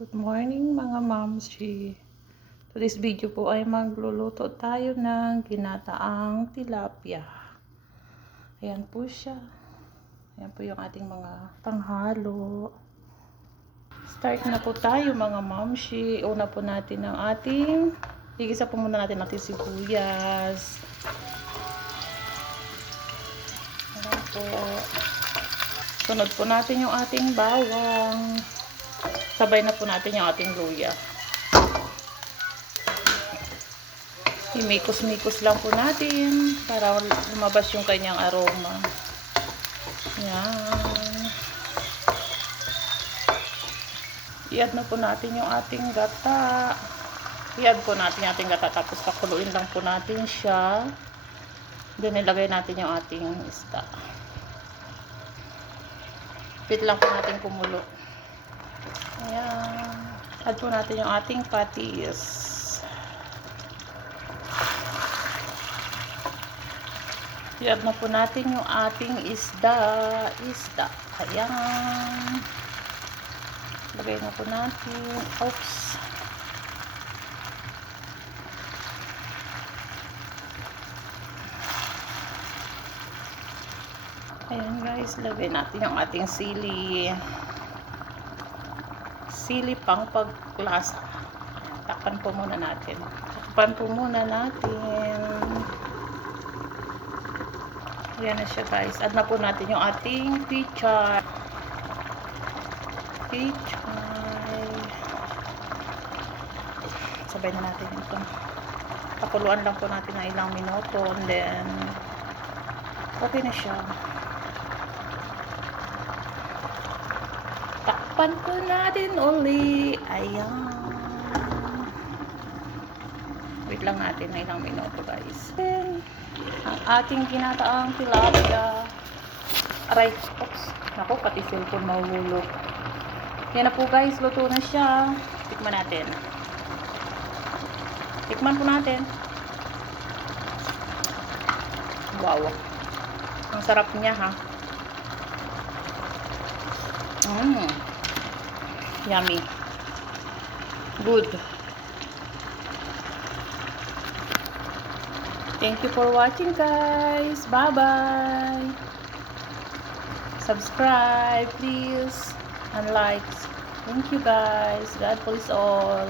Good morning mga mamshi. Today's video po ay magluluto tayo ng ginataang tilapia. Ayan po siya. Ayan po yung ating mga panghalo. Start na po tayo mga mamshi. Una po natin ang ating, igisa po muna natin ating sibuyas. Ayan po. Sunod po natin yung ating bawang. Sabay na po natin yung ating luya. Imikos-mikos lang po natin para lumabas yung kanyang aroma. Yan. I-add na po natin yung ating gata. I-add po natin yung ating gata tapos pakuluin lang po natin siya. Then ilagay natin yung ating isda. Wait lang po natin kumulo. Ayan. Add po natin yung ating patis. I-add na po natin yung ating isda. Ayan. Lagay na po natin. Oops. Ayan guys. Lagay natin yung ating sili. Sili pang pagklasa. Takpan po muna natin. Ayan na siya guys. Add na po natin yung ating pichay. Sabay na natin ito. Pakuluan lang po natin ng ilang minuto. And then, okay na siya. Takpan po natin uli. Ayan. Wait lang natin ng ilang minuto guys. Then, ang ating ginataang tilapia. Aray. Oops. Naku, pati cellphone mahulog. Yan na po guys. Luto na siya. Tikman natin. Tikman po natin. Wow. Ang sarap niya ha. Yummy. Good. Thank you for watching guys. Bye bye. Subscribe please and likes. Thank you guys. God bless all.